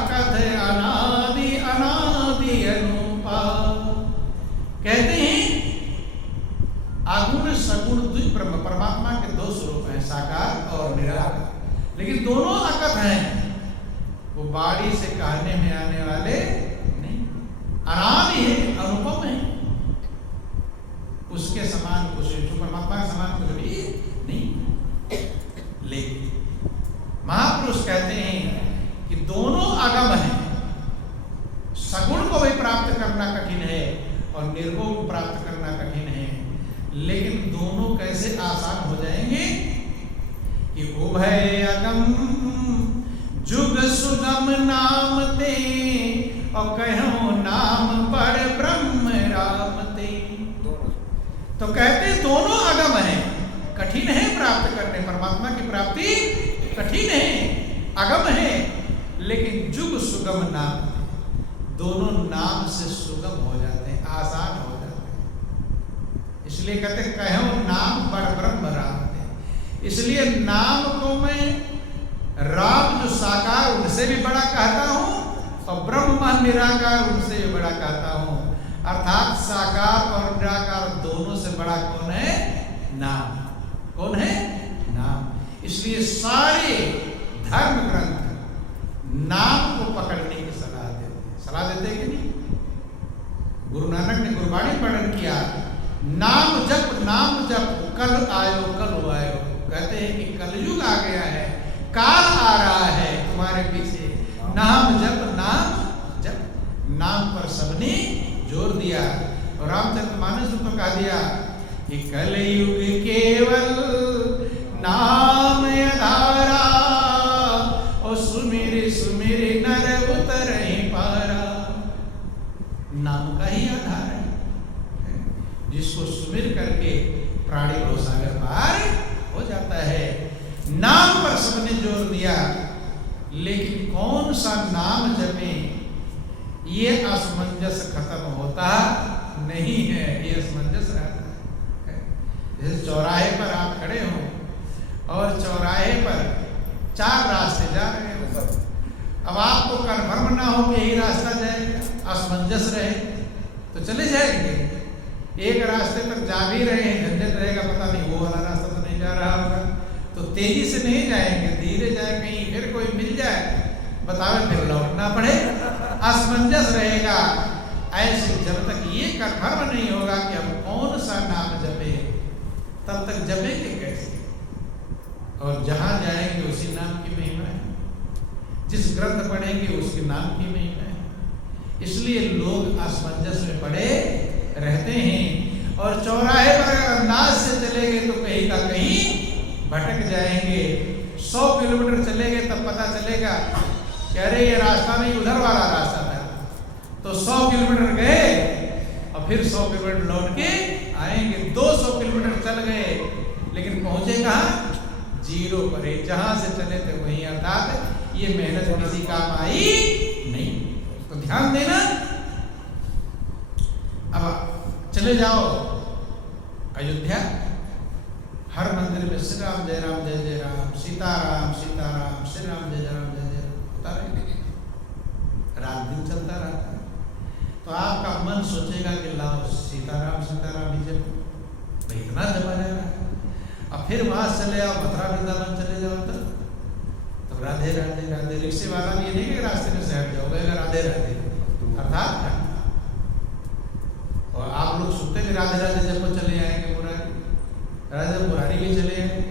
अकथ अनादि अनादि अनुपा। कहते हैं अगुण सगुण द्वि ब्रह्म, परमात्मा के दो स्वरूप हैं, साकार और निराकार, लेकिन दोनों अकथ हैं। वो बाड़ी से कहने में आने वाले नहीं, अनादि है, अनुपम है, उसके समान कुछ, जो परमात्मा के समान कुछ भी नहीं। लेकिन महापुरुष कहते हैं कि दोनों आगम हैं। सगुण को भी प्राप्त करना कठिन है और निर्गुण को प्राप्त करना कठिन है, लेकिन दोनों कैसे आसान हो जाएंगे कि उभय अगम जुग सुगम नाम ते, और कहो नाम बड़ ब्रह्म राम ते। तो कहते दोनों अगम है, कठिन है प्राप्त करने, परमात्मा की प्राप्ति कठिन है, अगम है, लेकिन जुग सुगम नाम, दोनों नाम से सुगम हो जाते हैं, आसान हो जाते हैं। इसलिए कहते कहो नाम बड़ ब्रह्म राम ते। इसलिए नाम को मैं राम जो साकार उनसे भी बड़ा कहता हूं और ब्रह्म निराकार उनसे भी बड़ा कहता हूं। अर्थात साकार और निराकार दोनों से बड़ा कौन है? नाम। कौन है? नाम। इसलिए सारे धर्म ग्रंथ नाम को पकड़ने की सलाह देते कि नहीं? गुरु नानक ने गुरबाणी वर्णन किया, नाम जप कल आयो कल आयो। कहते हैं कि कलयुग आ गया है, काल आ रहा है तुम्हारे पीछे, नाम जप नाम पर सबने जोर दिया। और रामचरितमानस में तो कहा दिया कि कलयुग केवल नाम आधारा, और सुमिर सुमिर नर उतरहि पारा। नाम का ही आधार है, जिसको सुमिर करके प्राणी भवसागर पार हो जाता है। नाम पर सबने जोर दिया, लेकिन कौन सा नाम जपे, ये असमंजस खत्म होता नहीं है, ये असमंजस रहता है। जैसे चौराहे पर आप खड़े हो और चौराहे पर 4 रास्ते जा रहे हो, अब आपको कन्फर्म ना हो कि यही रास्ता जाएगा, असमंजस रहे तो चले जाएंगे। एक रास्ते तक जा भी रहे हैं, झंझट रहेगा, पता नहीं वो वाला रास्ता तो नहीं जा रहा होगा, तो तेजी से नहीं जाएंगे, धीरे जाए, कहीं फिर कोई मिल जाए बतावे फिर लौटना पड़े, असमंजस रहेगा। ऐसे जब तक ये कन्फर्म नहीं होगा कि हम कौन सा नाम जपे, तब तक जपेंगे कैसे? और जहां जाएंगे उसी नाम की महिमा है, जिस ग्रंथ पढ़ेंगे उसके नाम की महिमा है। इसलिए लोग असमंजस में पड़े रहते हैं, और चौराहे पर अगर अंदाज से चले गए तो कहीं का कहीं भटक जाएंगे। 100 किलोमीटर चले गए तब पता चलेगा कि अरे ये रास्ता नहीं, उधर वाला रास्ता था। तो 100 किलोमीटर गए और फिर 100 किलोमीटर लौट के आएंगे। 200 किलोमीटर चल गए, लेकिन पहुंचे कहाँ? जीरो पर, जहां से चले थे वहीं। अर्थात ये मेहनत किसी काम आई नहीं। तो ध्यान देना। अब चले जाओ अयोध्या, हर मंदिर में श्री राम जय राम जय जय राम, सीताराम सीताराम, श्री राम जय राम जय जय होता रहेगा, रात दिन चलता रहता है। तो आपका मन सोचेगा कि लाओ सीताराम सीताराम ही जब इतना जपा जा रहा है, अब फिर वहां चले आओ, मथुरा वृंदावन चले जाओ, तब राधे राधे राधे। रिक्शे वाला भी ये नहीं कि रास्ते में से हट जाओगे, राधे राधे अर्थात। और आप लोग सुनते हैं राधे राधे जब चले आएंगे मुरारी, राधे मुरारी भी चले आएंगे,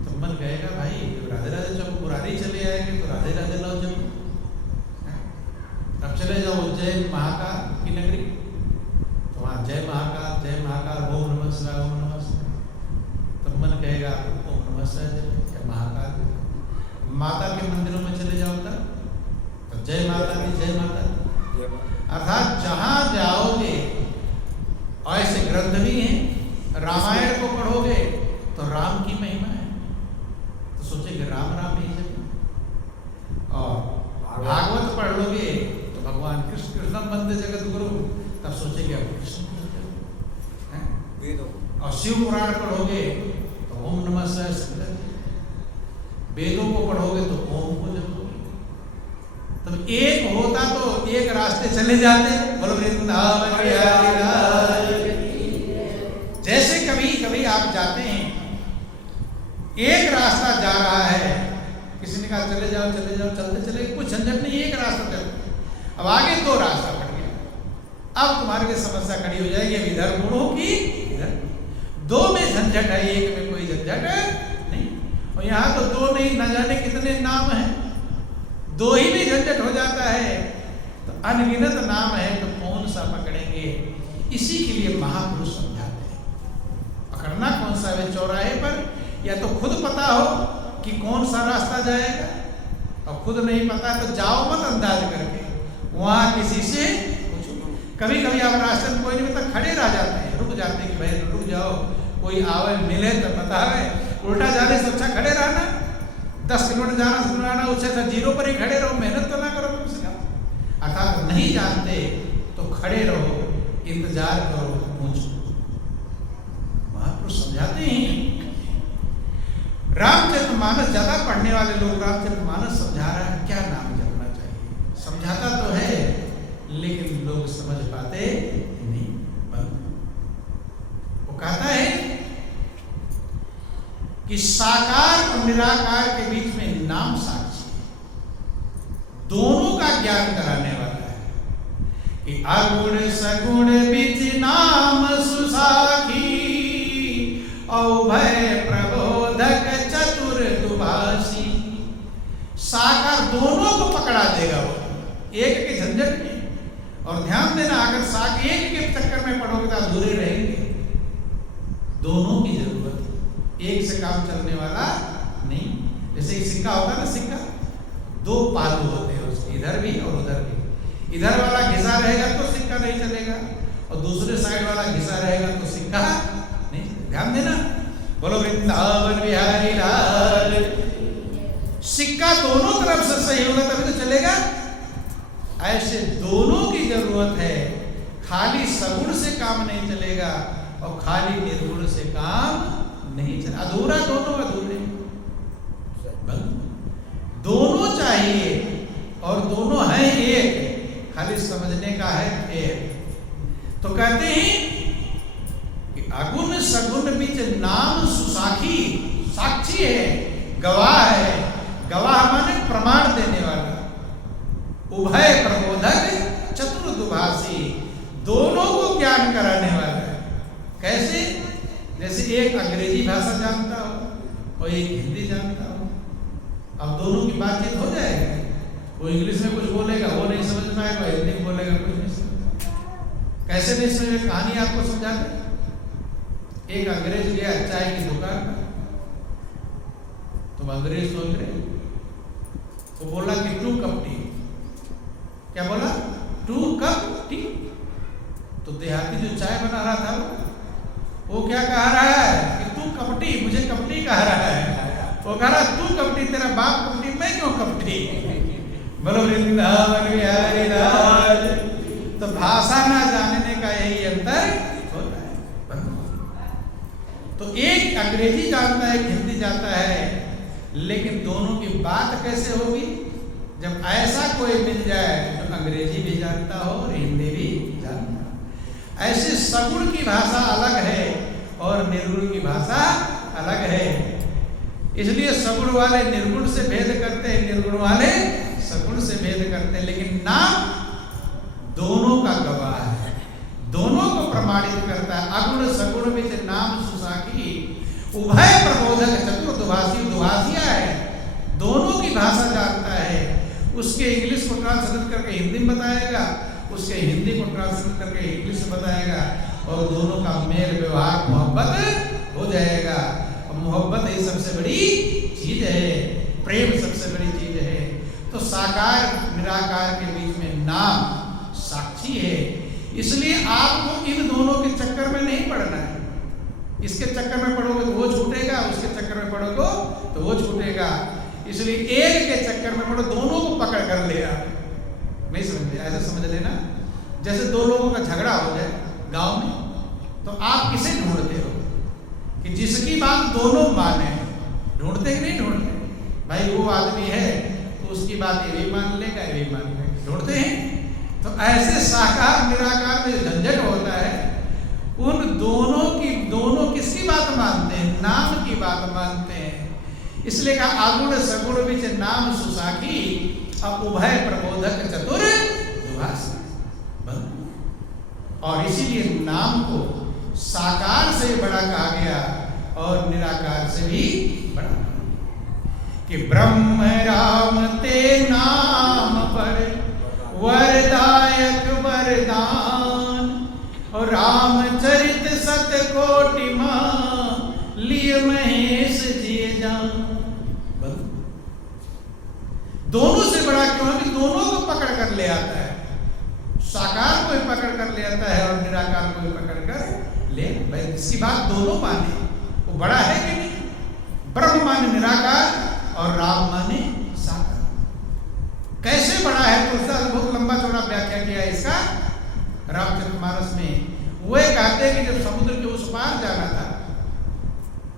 तो मन कहेगा भाई राधे राधे जब मुरारी चले आएंगे तो राधे राधे लाओ जब। अब चले जाओ उज्जैन महाकाल की नगरी, तो वहाँ जय महाकाल ओम नमः शिवाय ओम नमः शिवाय, तब मन कहेगा ओम नमः शिवाय जय महाकाल। माता के मंदिरों में चले जाओ तो जय माता दी जय माता दी। अर्थात जहाँ जाओगे, ऐसे ग्रंथ भी हैं, रामायण को पढ़ोगे तो राम की महिमा है, तो सोचेंगे राम राम ही जब। और भागवत पढ़ लोगे तो भगवान कृष्ण कृष्णम वंदे जगत गुरु, तब सोचेंगे अब कृष्ण है। और शिव पुराण पढ़ोगे तो ओम नमः शिवाय, वेदों को पढ़ोगे तो ओम को जपोगे, तो एक होता तो एक रास्ते चले जाते। बोलो वृंदावन बिहारी लाल। जैसे कभी कभी आप जाते हैं, एक रास्ता जा रहा है, किसी ने कहा चले जाओ चले जाओ, चलते चले, कुछ झंझट नहीं, एक रास्ता चलते, अब आगे दो रास्ता पड़ गया, अब तुम्हारे लिए समस्या खड़ी हो जाएगी, अब इधर मुड़ो कि इधर। दो में झंझट है, एक में कोई झंझट नहीं। और यहाँ तो दो नहीं, न जाने कितने नाम हैं, दो ही में झंझट हो जाता है। तो अनगिनत नाम है, तो कौन सा पकड़ेंगे? इसी के लिए महापुरुष समझाते हैं, पकड़ना कौन सा है चौराहे पर, या तो खुद पता हो कि कौन सा रास्ता जाएगा, और खुद नहीं पता तो जाओ मत अंदाज करके, वहां किसी से पूछो। कभी कभी आप रास्ते में कोई नहीं पता, खड़े रह जाते हैं, रुक जाते हैं कि भाई रुक जाओ, कोई आवे मिले तो बतावे। उल्टा जाने से अच्छा खड़े रहना, 10 किलोमीटर जाना सुनाना, उससे अच्छा 0 पर ही खड़े रहो, मेहनत तो ना करो कम से कम। अर्थात नहीं जानते तो खड़े रहो, इंतजार करो, पूछो। महापुरुष समझाते हैं। रामचरितमानस ज्यादा पढ़ने वाले लोग, रामचरितमानस समझा रहा है क्या नाम जपना चाहिए, समझाता तो है लेकिन लोग समझ पाते नहीं। वो कहता है कि साकार और निराकार के बीच में नाम साक्षी है, दोनों का ज्ञान कराने वाला है। कि अगुण सगुण बीच नाम सुसाखी, औभय प्रबोधक चतुर दुभाषी। साकार दोनों को पकड़ा देगा वो, एक के झंझट में। और ध्यान देना, अगर साक एक के चक्कर में पड़ोगे तो अधूरे रहेंगे, दोनों की जरूरत है, एक से काम चलने वाला नहीं। जैसे एक सिक्का होता है ना, सिक्का 2 पहलू होते हैं उसके, इधर भी और उधर भी। इधर वाला घिसा रहेगा तो सिक्का नहीं चलेगा, और दूसरे साइड वाला घिसा रहेगा तो सिक्का नहीं चलेगा। ध्यान देना, बोलो वृंदावन बिहारी लाल। सिक्का दोनों तरफ से सही होगा तभी तो चलेगा, ऐसे दोनों की जरूरत है। खाली सगुण से काम नहीं चलेगा और खाली निर्गुण से काम नहीं चलेगा, अधूरा, दोनों अधूरे। दोनों चाहिए और दोनों है एक, खाली समझने का है एक। तो कहते हैं कि अगुण सगुण बीच नाम सुसाखी, साक्षी है, गवाह है, गवाह माने प्रमाण देने वाला। उभय प्रबोधक चतुर दुभाषी, दोनों को ज्ञान कराने वाला है। कैसे? जैसे एक अंग्रेजी भाषा जानता हो और एक हिंदी जानता हो, अब दोनों की बातचीत हो जाएगी। वो इंग्लिश में कुछ बोलेगा, वो नहीं समझ में आएगा, हिंदी में बोलेगा, कुछ नहीं समझ। कैसे नहीं समझ? कहानी आपको समझा दे। एक अंग्रेज गया चाय की दुकान पर, तुम अंग्रेज तो अंग्रेज, तो बोला कि 2 कप टी। क्या बोला? 2 कप टी। तो देहाती जो चाय बना रहा था वो क्या कह रहा है कि तू कपटी, मुझे कपटी कह रहा है। वो कह रहा तू कपटी, तेरा बाप कपटी, मैं क्यों कपटी? बोलो वृंदावन बिहारी लाल। तो भाषा ना जानने का यही अंतर होता है। तो एक अंग्रेजी जानता है, एक हिंदी जानता है, लेकिन दोनों की बात कैसे होगी? जब ऐसा कोई मिल जाए जो अंग्रेजी भी जानता हो और हिंदी भी जानता हो। ऐसे सगुण की भाषा अलग है और निर्गुण की भाषा अलग है। इसलिए सगुण वाले निर्गुण से भेद करते हैं, निर्गुण वाले सगुण से भेद करते हैं, लेकिन नाम दोनों का गवाह है, दोनों को प्रमाणित करता है। अगुण सगुण बीच नाम सुसाखी, उभय प्रबोधक चतुर दुभाषी। दुभाषिया है, दोनों की भाषा जानता है। उसके इंग्लिश को ट्रांसलेट करके हिंदी में बताएगा, उसके हिंदी को ट्रांसलेट करके इंग्लिश में बताएगा, और दोनों का मेल व्यवहार मोहब्बत हो जाएगा। और मोहब्बत ही सबसे बड़ी चीज है, प्रेम सबसे बड़ी चीज है। तो साकार निराकार के बीच में नाम साक्षी है। इसलिए आपको इन दोनों के चक्कर में नहीं पड़ना है। इसके चक्कर में पड़ोगे तो वो छूटेगा, उसके चक्कर में पड़ोगे तो वो छूटेगा। इसलिए एक के चक्कर में पड़ो, दोनों को पकड़ कर ले आप। नहीं समझ, ऐसा समझ लेना, जैसे 2 लोगों का झगड़ा हो जाए गांव में, तो आप किसे ढूंढते हो कि जिसकी बात दोनों माने? ढूंढते कि नहीं ढूंढते? भाई वो आदमी है, तो उसकी बात ये भी मान लेगा, ये भी मान लेगा, ढूंढते हैं। तो ऐसे साकार निराकार में जो झंझट होता है, उन दोनों किसकी बात मानते हैं? नाम की बात मानते हैं। इसलिए कहा आगुण सगुण विच नाम सुसाखी, अब उभय प्रबोधक चतुर दुभाषी। और इसीलिए नाम को साकार से बड़ा कहा गया और निराकार से भी बड़ा, कि ब्रह्म राम ते नाम पर वरदायक वरदान, और रामचरित सतकोटि मां लिय महेश जिय जान। दोनों से बड़ा क्यों है? कि दोनों को पकड़ कर ले आता है, साकार को ही पकड़ कर ले आता है और निराकार को ही पकड़ कर ले। भाई इसकी बात दोनों माने, वो बड़ा है कि नहीं? ब्रह्म माने निराकार और राम माने साकार। कैसे बड़ा है? तो उसका बहुत लंबा चौड़ा व्याख्या किया इसका रामचरितमानस में। वो कहते हैं कि जब समुद्र के उस पार जाना था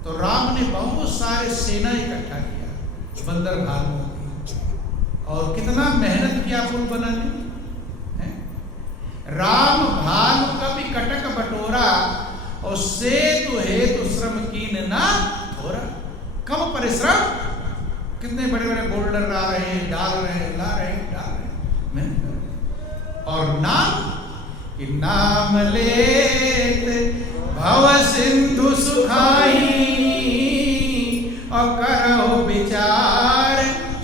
तो राम ने बहुत सारे सेना इकट्ठा किया, बंदर भालुओं की, और कितना मेहनत किया पुल बनाने में। राम भालु कभी कटक बटोरा, और सेतु हेतु श्रम कीन ना थोरा। कम परिश्रम, कितने बड़े बड़े बोल्डर ला रहे हैं, डाल रहे हैं, ला रहे हैं, डाल रहे हैं। और नाम, कि नाम लेत भव सिंधु सुखाई, और करो विचार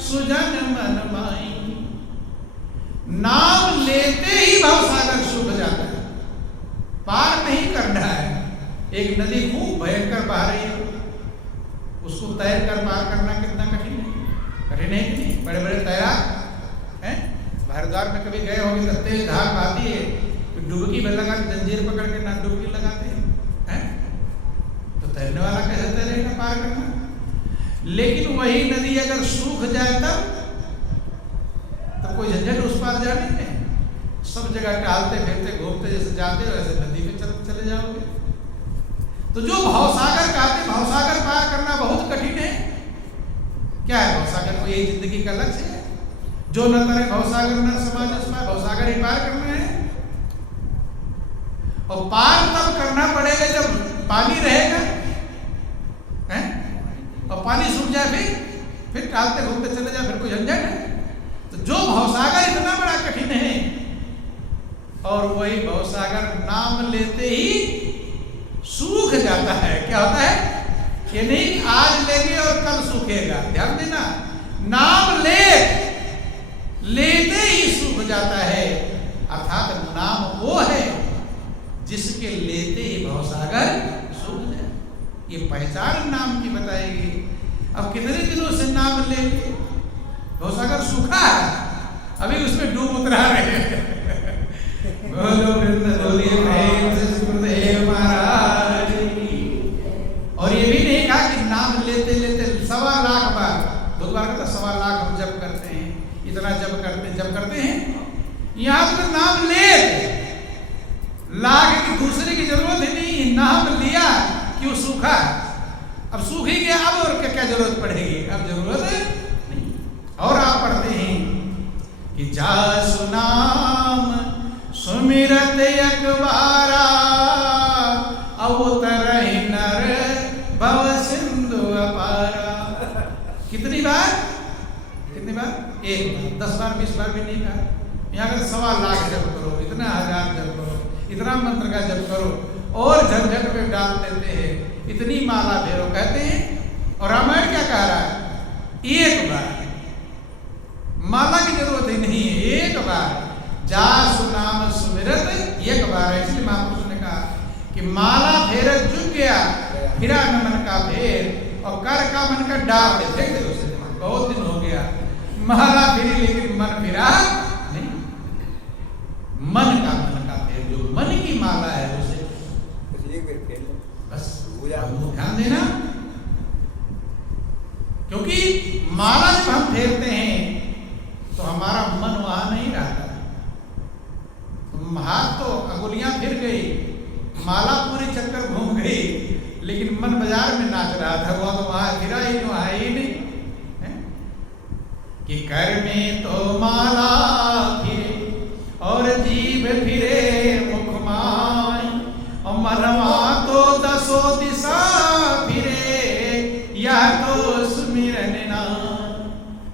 सुजन मन माई। नाम लेते ही भवसागर सूख जाता है, पार नहीं करना है। एक नदी खूब भयंकर बह रही है, उसको तैर कर पार करना कितना कठिन है? कठिन है कि नहीं? बड़े बड़े तैराक हैं, हरिद्वार में कभी गए होंगे, तो तेज धार बहती है, तो डुबकी में लगा जंजीर पकड़ के ना डुबकी लगाते हैं, तो तैरने वाला कैसे तैरेगा पार करना? लेकिन वही नदी अगर सूख जाए तब कोई झंझट उस पार जाने में। सब जगह टहलते फिरते घूमते जैसे जाते हो वैसे नदी में चले जाओगे। तो जो भवसागर कहते, भवसागर पार करना बहुत कठिन है। क्या है भवसागर? को यही जिंदगी का लक्ष्य है? जो न तरे भवसागर न समाज उसमें, भवसागर ही पार करना है। और पार तब करना पड़ेगा जब पानी रहेगा, हैं? और पानी सूख जाए फिर टहलते घूमते चले जाए, फिर कोई झंझट है? तो जो भवसागर इतना बड़ा कठिन है, और वही भवसागर नाम लेते ही सूख जाता है। क्या होता है? ये नहीं आज लेंगे और कल सूखेगा, ध्यान देना। नाम लेते ही सूख जाता है, अर्थात नाम वो है जिसके लेते ही भवसागर सूख जाए। ये पहचान नाम की बताएगी। अब कितने दिनों से नाम लेंगे? भवसागर सूखा है, अभी उसमें डूब उतरा रहे हैं। बोलो वृंदावनी प्रेम से सुखदेव महाराज की। और ये भी नहीं कहा कि नाम लेते लेते 1.25 लाख बार, बहुत बार कहता 1.25 लाख हम जप करते हैं, इतना जप करते हैं। यहाँ तो नाम ले लाख की दूसरे की जरूरत ही नहीं, नाम लिया कि वो सूखा। अब सूख ही गया, अब और क्या जरूरत पड़ेगी? अब जरूरत नहीं। और आप पढ़ते हैं कि जासु नाम सुमिरत एक बारा, अवतरहि नर भव सिंधु अपारा। कितनी बार? एक बार, 10 बार 20 बार भी नहीं कहा। यहाँ का 1.25 लाख जप करो, इतना 1000 जप करो, इतना मंत्र का जप करो, और झंझट में डाल देते हैं, इतनी माला फेरो कहते हैं। और रामायण क्या कह रहा है? एक बार, माला की जरूरत ही नहीं है, एक बार जासु नाम सुमिरत एक बार। इसलिए महापुरुष ने कहा कि माला फेर चुक गया, फिरा न मन का फेर, और कर का मन का डाल दे, फेंक दे उसे। बहुत दिन हो गया माला फिरी, लेकिन मन फिरा नहीं। मन का फेर, जो मन की माला है उसे बस ध्यान देना। क्योंकि माला जब हम फेरते हैं तो हमारा मन वहां नहीं रहता। हाथ तो अंगुलियां फिर गई, माला पूरी चक्कर घूम गई, लेकिन मन बाजार में नाच रहा था, वो तो वहां फिरा ही नहीं, है? कि कर में तो माला फिरे और जीभ फिरे मुख माई, और मनवा तो दसो दिशा फिरे, या तो सुमिरन ना।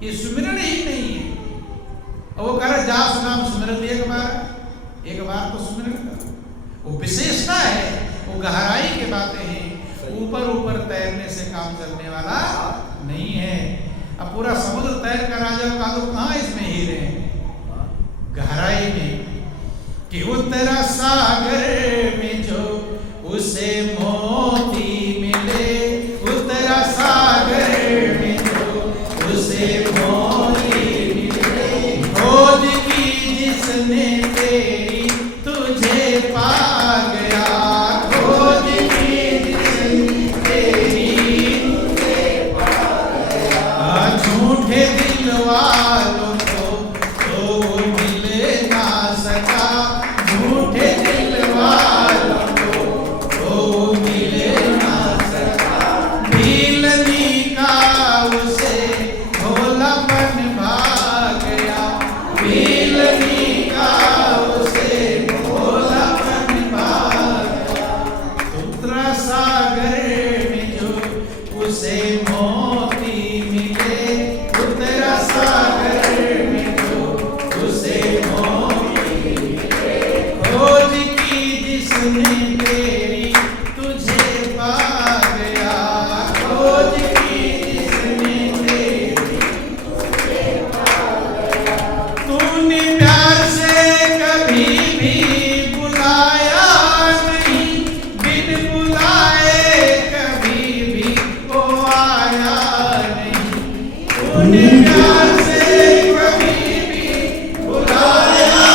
ये सुमिरन ही नहीं है। और वो कह रहा जास नाम सुमिरन एक बार तो सुमिरन करो। वो विशेषता है, वो गहराई की बातें हैं। ऊपर ऊपर तैरने से काम चलने वाला नहीं है। अब पूरा समुद्र तैर कर आ जाओ, का तो कहाँ इसमें हीरे हैं? गहराई में कि उत्तरा सागर में जो उसे मोती मिले, उत्तरा सागर में जो उसे मोती मिले, खोज की जिसने तेरी तुझे पा गया, खोज की जिसने तेरी तुझे पा गया, झूठे दिल वालों को तो मिले ना सका, झूठे दिल वालों को तो मिले ना सका, भीलनी का उसे भोलापन भाग गया, भीलनी का उसे भोलापन भाग गया, उत्तरा सागर में जो उसे मोती मिले, उत्तरा सागर में जो उसे मोती मिले, खोज की जिसने तेरी तुझे पा गया, खोज की जिसने तेरी तुझे पा गया, तूने प्यार से कभी भी बुलाया नहीं, बिन बुलाए कभी भी वो आया नहीं, तूने प्यार से कभी भी बुलाया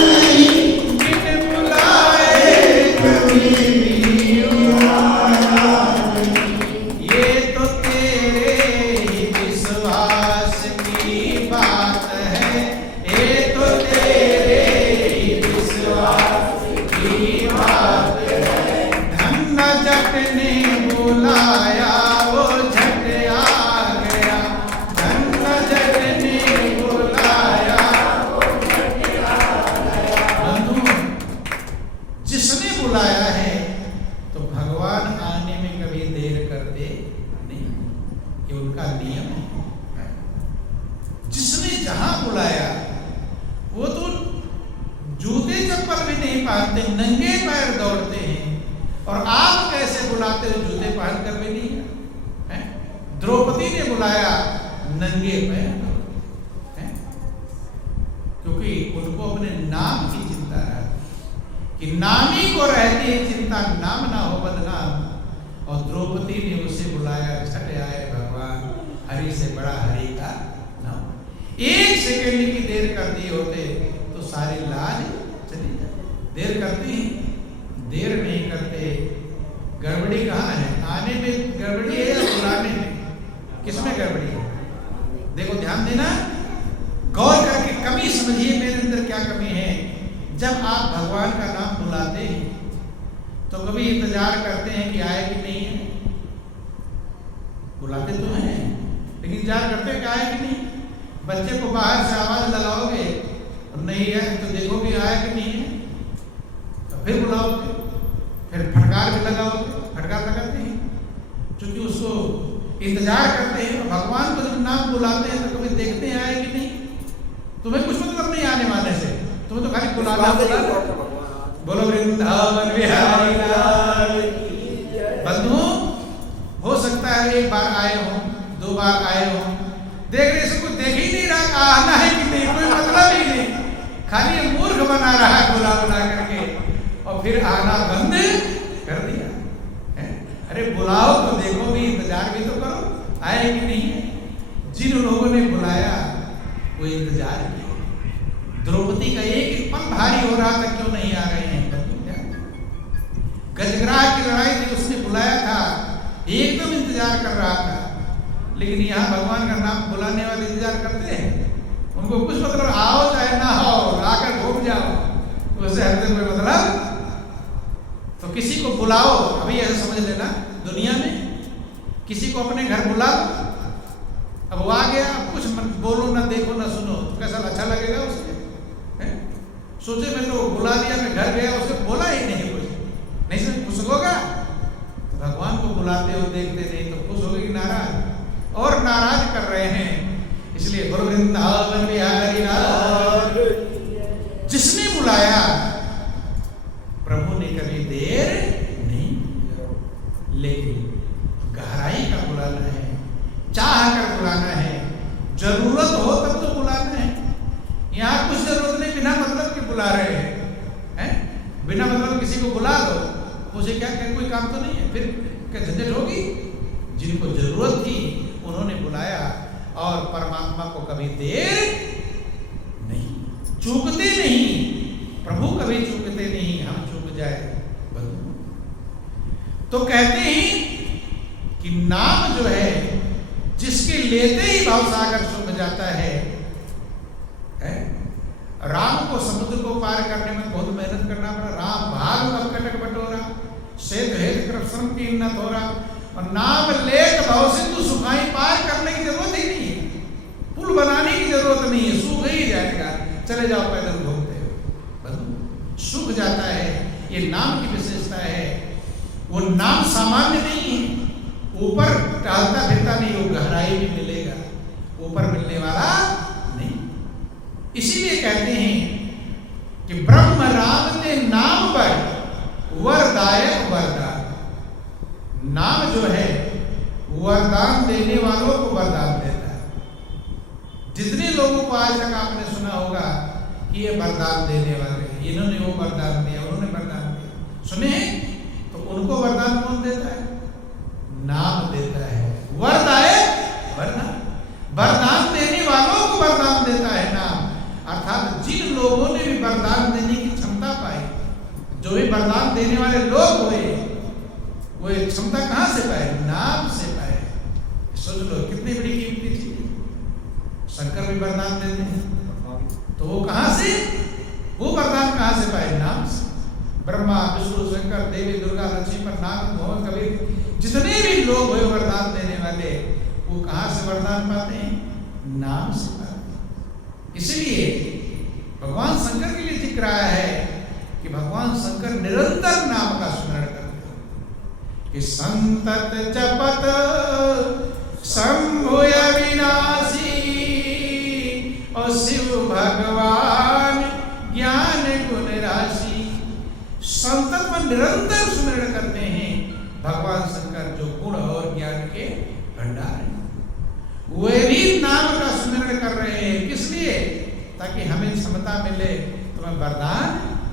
नहीं, बिन बुलाए कभी भी वो आया नहीं, ये तो तेरे ही विश्वास की बात है, ये तो तेरे ही विश्वास की बात है, धन जट ने बुलाया वो झट आ गया, धन जट ने बुलाया वो झट आ गया। बंधु, जिसने बुलाया है तो भगवान आने में कभी देर करते नहीं, ये उनका नियम है। जिसने जहां बुलाया वो तो जूते चप्पल भी नहीं पहनते, नंगे पैर दौड़ते हैं, और आप कैसे बुलाते हो? जूते पहन कर भी नहीं है? द्रौपदी ने बुलाया नंगे पैर है, क्योंकि उनको अपने नाम की चिंता रहती कि नामी को रहती है चिंता, नाम ना हो बदनाम। और द्रौपदी ने उसे बुलाया, छठ आए भगवान, हरि से बड़ा हरि का नाम। एक सेकंड की देर कर दी होते तो सारी लाज चली जाती। देर करती, देर नहीं करते। गड़बड़ी कहाँ है? आने में गड़बड़ी है या बुलाने में? किसमें गड़बड़ी है? देखो ध्यान देना, गौर करके कमी समझिए मेरे अंदर क्या कमी है। जब आप भगवान का नाम बुलाते हैं तो कभी इंतजार करते हैं कि आए कि नहीं है? बुलाते तो हैं लेकिन इंतजार करते हैं कि आए कि नहीं। बच्चे को बाहर से आवाज लगाओगे और नहीं है तो देखोगे आया कि नहीं है, तो फिर बुलाओगे, फिर फटकार भी लगाओगे, फटकार लगाते हैं क्योंकि उसको इंतजार करते हैं। भगवान को जब नाम बुलाते हैं तो कभी देखते हैं आए कि नहीं। तुम्हें कुछ मतलब नहीं आने वाले से, तुम्हें तो खाली बुलाना बुलाना। बोलो वृंदावन बिहारी लाल की जय। बंधु, हो सकता है एक बार आए हो, दो बार आए हो, देख रहे से कुछ देख ही नहीं रहा, आना है कि नहीं कोई मतलब ही नहीं, खाली मूर्ख बना रहा है बुला बुला करके, और फिर आना बंद कर दिया है। अरे बुलाओ तो देखो भी, इंतजार भी तो करो आए कि नहीं है। जिन लोगों ने बुलाया वो इंतजार किया। द्रौपदी का एक पल भारी हो रहा था, क्यों नहीं आ रहे हैं। गजग्राह की लड़ाई थी, उसने बुलाया था, एकदम इंतजार कर रहा था। लेकिन यहाँ भगवान का नाम बुलाने वाले इंतजार करते हैं, उनको कुछ मतलब आओ चाहे ना आओ, आकर घूम जाओ, उससे हरदम कोई मतलब। तो किसी को बुलाओ, अभी ऐसा समझ लेना, दुनिया में किसी को अपने घर बुलाओ, अब वो आ गया, कुछ बोलो ना देखो ना सुनो, तो कैसा अच्छा लगेगा उसे? सोचे मैं तो बुला दिया, मैं घर गया, उसे बोला ही नहीं कुछ, नहीं से खुश होगा? तो भगवान को बुलाते हो देखते नहीं तो खुश होगी, नाराज, और नाराज कर रहे हैं। इसलिए गुरु वृंदावन बिहारी लाल, जिसने बुलाया प्रभु ने कभी देर नहीं, लेकिन गहराई का बुलाना है, चाह कर बुलाना है, जरूरत हो तब तो बुलाना है। यहाँ कुछ जरूरत नहीं, बिना मतलब के बुला रहे हैं, बिना मतलब किसी को बुला लो, मुझे क्या कोई काम तो नहीं है, फिर क्या झंझट होगी? जिनको जरूरत थी उन्होंने बुलाया, और परमात्मा को कभी देर नहीं, चूकते नहीं, प्रभु कभी चूकते नहीं, हम चूक जाए तो कहते हैं कि नाम जो है जिसके लेते ही भवसागर सूख जाता है। राम को समुद्र को पार करने में बहुत मेहनत करना पड़ा, राम भाग अब कटक बटोरा, सेत हेत कृत श्रम की न थोरा, और नाम लेत भव सिंधु सुखाई, पार करने की जरूरत ही नहीं है, पुल बनाने की जरूरत नहीं है, सूख ही जाएगा, चले जाओ पैदल घूमते हो, सूख जाता है। ये नाम की विशेषता है। वो नाम सामान्य नहीं है, ऊपर टहलता फिरता नहीं, वो गहराई भी मिलेगा, ऊपर मिलने वाला नहीं। इसीलिए कहते हैं कि ब्रह्म राम ने नाम पर वरदायक वरदान, नाम जो है वरदान देने वालों को वरदान देता है। जितने लोगों को आज तक आपने सुना होगा कि ये वरदान देने वाले, इन्होंने वो वरदान दिया, उन्होंने वरदान दिया, सुने हैं? तो उनको वरदान कौन देता है? नाम देता है। वरदायक वरदान, वरदान देने वालों को वरदान देता है नाम। अर्थात जिन लोगों ने भी वरदान देने की क्षमता पाई, जो भी वरदान देने वाले लोग हुए, वो क्षमता कहां से पाए? नाम से पाए। सोच लो कितनी बड़ी कीमती चीज। शंकर भी वरदान देते हैं, तो वो कहां से, वो वरदान कहां से पाए? नाम से। ब्रह्मा विष्णु शंकर देवी दुर्गा लक्ष्मी पर नारद मोहन कबीर, जितने भी लोग हुए वरदान देने वाले, वो कहां से वरदान पाते हैं? नाम से पाते हैं। इसलिए भगवान शंकर के लिए जिक्र आया है कि भगवान शंकर निरंतर नाम का स्मरण करते हैं कि संतत जपत शंभु अविनाशी, और शिव भगवान ज्ञान गुण राशि। संतत में निरंतर स्मरण करते हैं भगवान शंकर, जो गुण और ज्ञान के भंडार हैं। वे भी नाम का स्मरण कर रहे हैं, किस लिए? ताकि हमें क्षमता मिले तो मैं वरदान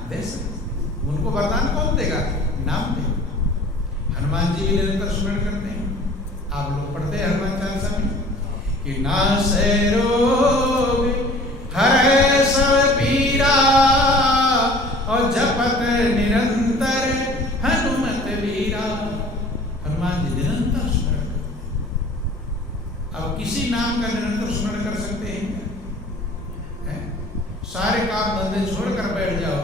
दे सकूं। उनको वरदान कौन देगा? नाम देगा। हनुमान जी भी निरंतर स्मरण करते हैं, आप लोग पढ़ते हैं हनुमान चालीसा में कि नासै रोग हरै सब पीरा, और जपत निरंतर हनुमत वीरा। हनुमान जी निरंतर स्मरण करते हैं। अब किसी नाम का निरंतर स्मरण कर सकते हैं? सारे काम धंधे छोड़कर बैठ जाओ,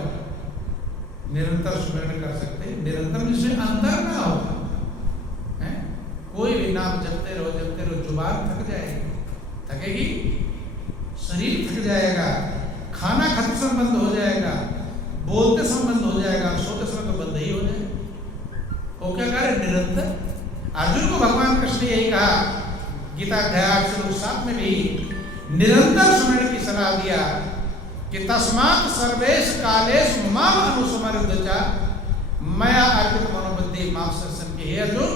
निरंतर स्मरण कर सकते हैं। निरंतर जिसमें अंतर ना हो, कोई भी नाम जपते रहो जुबान थक जाएगी, थकेगी, शरीर थक जाएगा, खाना खाते समय बंद हो जाएगा, बोलते समय बंद हो जाएगा, सोते समय तो बंद ही हो जाएगा। वो क्या कह रहे? निरंतर। अर्जुन को भगवान कृष्ण ने यही कहा, गीता अध्याय 8:7 में भी निरंतर स्मरण की सलाह दिया कि तस्मात् सर्वेश कालेश माम अनुस्मरति, मया अर्पित मनोबुद्धि माम संसन के। हे अर्जुन,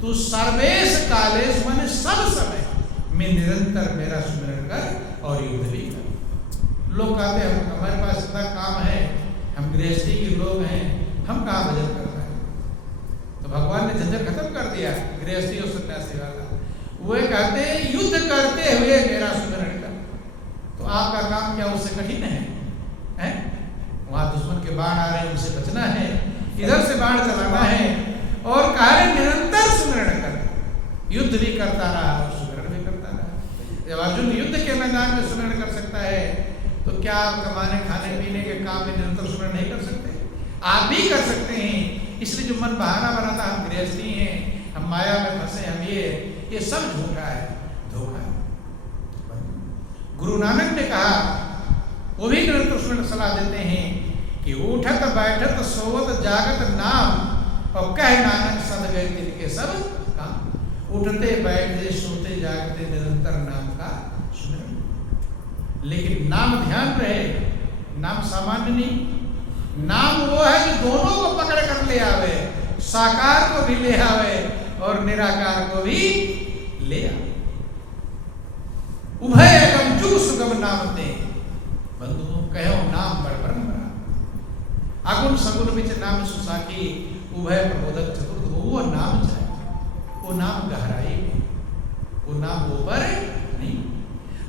तू सर्वेश कालेश माने सब समय में निरंतर मेरा स्मरण कर और युद्ध भी कर। लोग कहते हैं हमारे पास इतना काम है, हम गृहस्थी के लोग हैं, हम कहाँ भजन कर पाए? तो भगवान ने झंझट खत्म कर दिया गृहस्थी और सन्यासी वाला। वे कहते हैं युद्ध करते हुए मेरा स्मरण कर। तो आपका काम क्या उससे कठिन है? वहां दुश्मन के बाण आ रहे हैं, उनसे बचना है, इधर से बाण चलाना है, और कार्य निरंतर स्मरण कर। युद्ध भी करता रहा और स्मरण भी करता रहा। जब अर्जुन युद्ध के मैदान में स्मरण कर सकता है, तो क्या आप कमाने खाने पीने के काम में निरंतर स्मरण नहीं कर सकते? आप भी कर सकते हैं। इसलिए जो मन बहाना बनाता हम गृहस्थी हैं, हम माया में फंसे, हम ये सब झूठा है, धोखा है। गुरु नानक ने कहा, वो भी ग्रंथ उसमें सलाह देते हैं कि उठत बैठत सोवत जागत नाम, और कह नानक सद गए तिनके सब काम। उठते बैठते सोते जागते निरंतर नाम का सुमिरन। लेकिन नाम ध्यान रहे, नाम सामान्य नहीं, नाम वो है जो दोनों को पकड़ कर ले आवे, साकार को भी ले आवे और निराकार को भी ले आवे। उभय अगम जुग सुगम नामते, बंधु कहो नाम बड़ परंपरा। अगुण सगुण विच नाम सुसाखी, उभय प्रबोधक चतुर्थ। वो नाम चाहिए, वो नाम गहराई में, वो नाम ऊपर नहीं।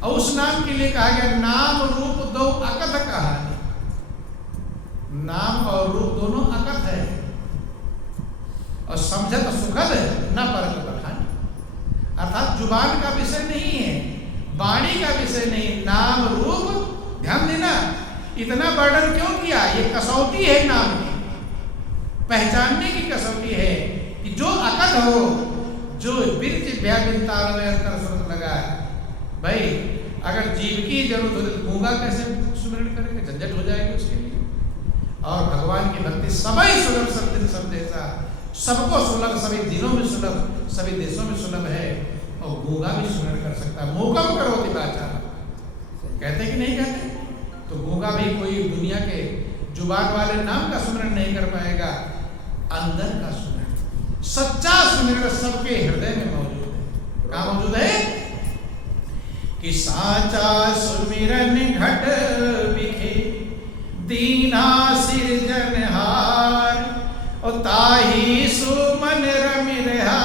और उस नाम के लिए कहा गया नाम रूप दो अकथ कहानी। नाम और रूप दोनों अकथ है, और समझत सुखद न परत बखानी। अर्थात जुबान का विषय नहीं है, वाणी का विषय नहीं, नाम रूप। ध्यान देना, इतना वर्णन क्यों किया? ये कसौटी है नाम की, पहचानने की कसौटी है कि जो अकथ हो, जो बिरच व्यापिनताल में अंतर स्रोत लगा है। भाई अगर जीव की जरूरत हो तो गूंगा कैसे सुमिरन करेगा? झंझट हो जाएगी उसके लिए। और भगवान की भक्ति सभी सुलभ, सब दिन सब देशा, सबको सुलभ, सभी दिनों में सुलभ, सभी देशों में सुलभ है। और गूंगा भी सुमिरन कर सकता है। मूकम करोति वाचा, कहते कि नहीं कहते? तो गूंगा भी कोई दुनिया के जुबान वाले नाम का सुमिरन नहीं कर पाएगा, अंदर का सुमिरन, सच्चा सुमिरन सबके हृदय में मौजूद है। कहाँ मौजूद है? कि साचा सुमिरन घट बिखे दीना सिरजनहार, और ताही सुमन रमि रहा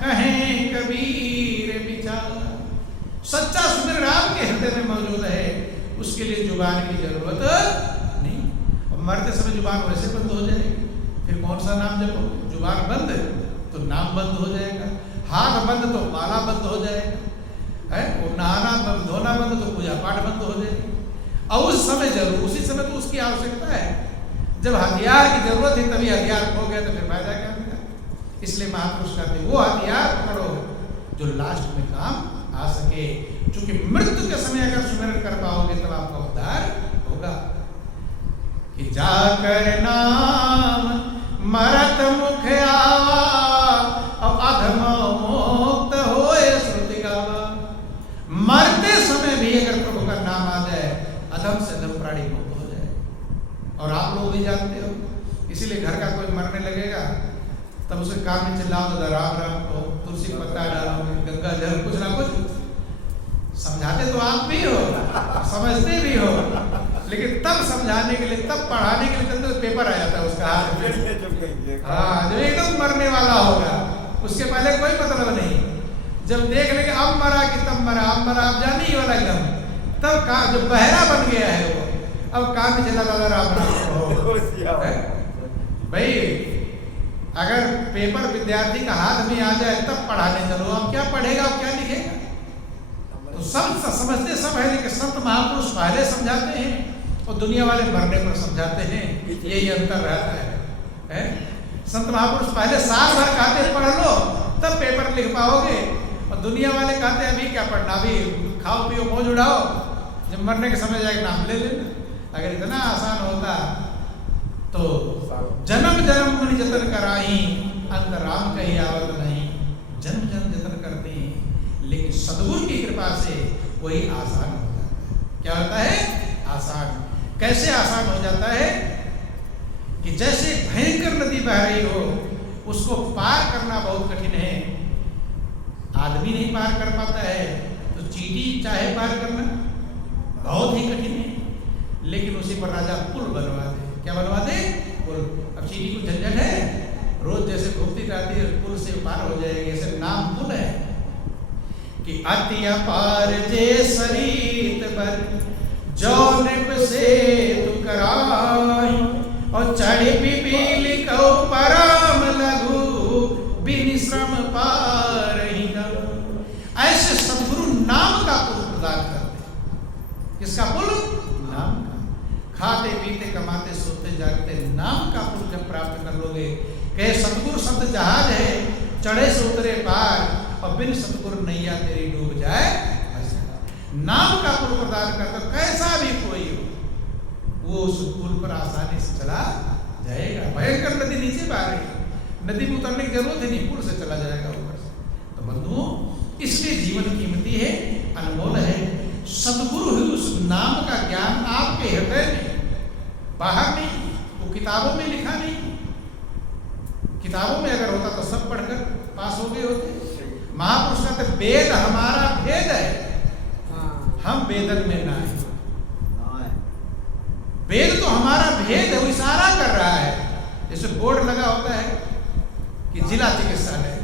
कहें कबीर विचार। सच्चा सुमिरन आपके हृदय में मौजूद है, उसके लिए जुबान की जरूरत नहीं। और मरते समय जुबान वैसे बंद हो जाएगी, फिर कौन सा नाम जपोगे? जुबान बंद तो नाम बंद हो जाएगा, हाथ बंद तो माला बंद हो जाएगा, है वो नहाना बंद, धोना बंद तो पूजा पाठ बंद हो जाएगी। और उस समय जरूर, उसी समय तो उसकी आवश्यकता है। जब हथियार की जरूरत है तभी हथियार खो गया तो फिर फायदा क्या मिला? इसलिए महापुरुष कहते वो हथियार पकड़ो जो लास्ट में काम आ सके। क्योंकि मृत्यु के समय अगर सुमिरन कर पाओगे तब आपका उद्धार होगा। कि जाकर नाम मरत मुख आवा, अब अधम मुक्त होए श्रुति गावा। मरते समय भी अगर प्रभु का नाम आ जाए, अधम से अधम प्राणी मुक्त हो जाए। और आप लोग भी जानते हो, इसीलिए घर का कोई मरने लगेगा तब उसे कान में चिल्लाओ तो राम राम को, तुलसी पत्ता डालोगे, गंगा जल, कुछ ना कुछ समझाते तो आप भी हो, समझते भी हो, लेकिन तब समझाने के लिए, तब पढ़ाने के लिए तो पेपर आ जाता है उसका हाथ में। हाँ, जो एकदम मरने वाला होगा, उसके पहले कोई मतलब नहीं। जब देख लेंगे अब मरा कि तब मरा, अब मरा, अब जाने ही वाला एकदम, तब का जो बहरा बन गया है वो अब कान में चला वाला राम राम। भाई अगर पेपर विद्यार्थी का हाथ में आ जाए तब पढ़ाने चलो, अब क्या पढ़ेगा, अब क्या लिखेगा? तो सब समझते सब है, लेकिन संत महापुरुष पहले समझाते हैं और दुनिया वाले मरने पर समझाते हैं, यही अंतर रहता है? संत महापुरुष पहले साल भर कहते हैं पढ़ लो तब पेपर लिख पाओगे, और दुनिया वाले कहते हैं अभी क्या पढ़ना, अभी खाओ पियो मौज उड़ाओ, जब मरने के समय जाके नाम ले लेना। अगर इतना आसान होता तो जन्म जन्म मन जतन कराई, अंतराम कही आवत नहीं। जन्म जन्म जतन करते हैं, लेकिन सद्गुरु की कृपा से वही आसान हो जाता है। क्या होता है? आसान। कैसे आसान हो जाता है? कि जैसे भयंकर नदी बह रही हो, उसको पार करना बहुत कठिन है, आदमी नहीं पार कर पाता है, तो चींटी चाहे पार करना बहुत ही कठिन है। लेकिन उसी पर राजा पुल बनवा दे। क्या बनवा दे? पुल। अब चींटी को झंझट है, रोज जैसे घूमती रहती है, पुल से पार हो जाएगी, ऐसे नाम पुल है। कि अति अपार जे सरित बर, जो नृप से तू कराई, और चढ़ी पिपीली को परम लघु, बिन श्रम पार ही गम। ऐसे सद्गुरु नाम का पुल प्रदान करते। किसका पुल? नाम का। खाते पीते कमाते सोते जागते नाम का पुल जब प्राप्त कर लोगे, कहे सतगुरु शब्द जहाज है, चढ़े से उतरे पार, और बिन सतगुरु नैया तेरी डूब जाए। नाम का पुल प्रदान करता, कैसा भी कोई हो वो उस पुल पर आसानी से चला जाएगा। भयंकर नदी नीचे बह रही है, नदी में उतरने की जरूरत ही नहीं, पुल से चला जाएगा ऊपर से। तो बंधुओं, इसलिए जीवन कीमती है, अनमोल है। सदगुरु ही उस नाम का ज्ञान आपके हृदय में, बाहर नहीं, वो किताबों में लिखा नहीं। किताबों में अगर होता तो सब पढ़कर पास हो गए होते। महापुरुष कहते वेद हमारा भेद है, हम वेदन में ना है। वेद तो हमारा भेद है, वो इशारा कर रहा है। जैसे बोर्ड लगा होता है कि जिला चिकित्सालय,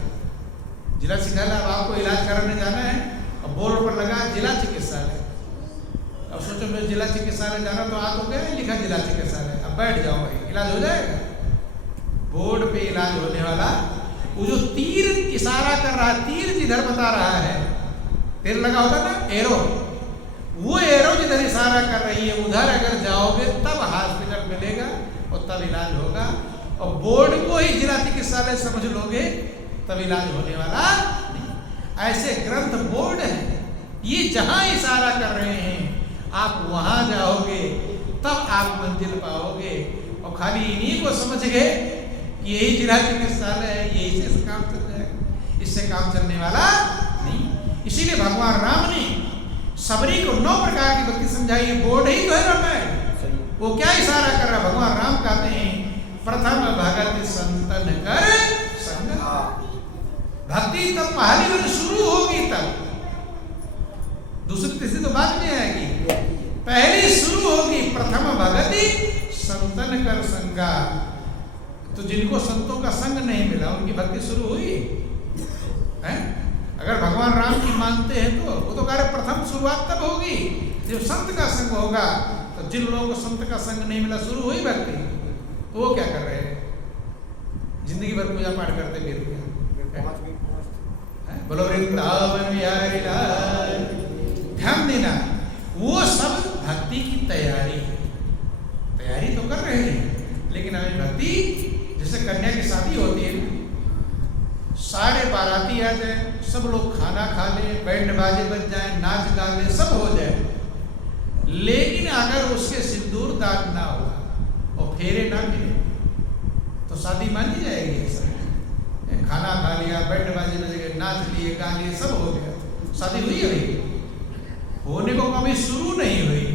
जिला चिकित्सालय, अब आपको इलाज कराने जाना है और बोर्ड पर लगा जिला चिकित्सालय। अब सोचो मैं जिला चिकित्सालय जाना, तो आ तो गया, लिखा जिला चिकित्सालय, अब बैठ जाओ भाई, इलाज हो जाएगा। बोर्ड पे इलाज होने वाला, वो जो तीर इशारा कर रहा है, तीर जिधर बता रहा है, तीर लगा होता ना एरो, वो एरो जिधर इशारा कर रही है उधर अगर जाओगे तब हॉस्पिटल मिलेगा और तब इलाज होगा। और बोर्ड को ही जिला चिकित्सालय समझ लोगे तब इलाज होने वाला नहीं। ऐसे ग्रंथ बोर्ड है, ये जहां इशारा कर रहे हैं आप वहां जाओगे तब आप मंजिल पाओगे। और खाली इन्हीं को समझ गए कि यही जिला चिकित्सालय है, यही से काम चल जाएगा, इससे काम चलने वाला नहीं। इसीलिए भगवान राम ने सबरी को 9 प्रकार की भक्ति समझाई है। बोर्ड ही तो है रामायण, वो क्या इशारा कर रहा है? भगवान राम कहते हैं प्रथम भगत संतन कर संग। भक्ति तब पहली बार शुरू होगी, तब दूसरी तीसरी तो बाद में आएगी, पहली शुरू होगी प्रथम भगति संतन कर संगा। तो जिनको संतों का संग नहीं मिला उनकी भक्ति शुरू हुई है? अगर भगवान राम की मानते हैं तो वो तो कह रहे प्रथम शुरुआत तब होगी जब संत का संग होगा। तो जिन लोगों को संत का संग नहीं मिला, शुरू हुई भक्ति, तो वो क्या कर रहे हैं? जिंदगी भर पूजा पाठ करते फिर बोलो वृंदावन बिहारी लाल। ध्यान देना, वो सब भक्ति की तैयारी है, तैयारी तो कर रहे हैं, लेकिन अभी भक्ति, जैसे कन्या की शादी होती है ना, सारे बाराती आ जाए, सब लोग खाना खा ले, बैंड बाजे बज जाए, नाच गा ले, सब हो जाए, लेकिन अगर उसके सिंदूर दान ना हुआ और फेरे ना मिले तो शादी मानी जाएगी? ऐसा खाना खा लिया, बैंड बाजे बज गए, नाच लिए, गा लिए, सब हो गया, शादी हुई है? होने को कभी शुरू नहीं हुई।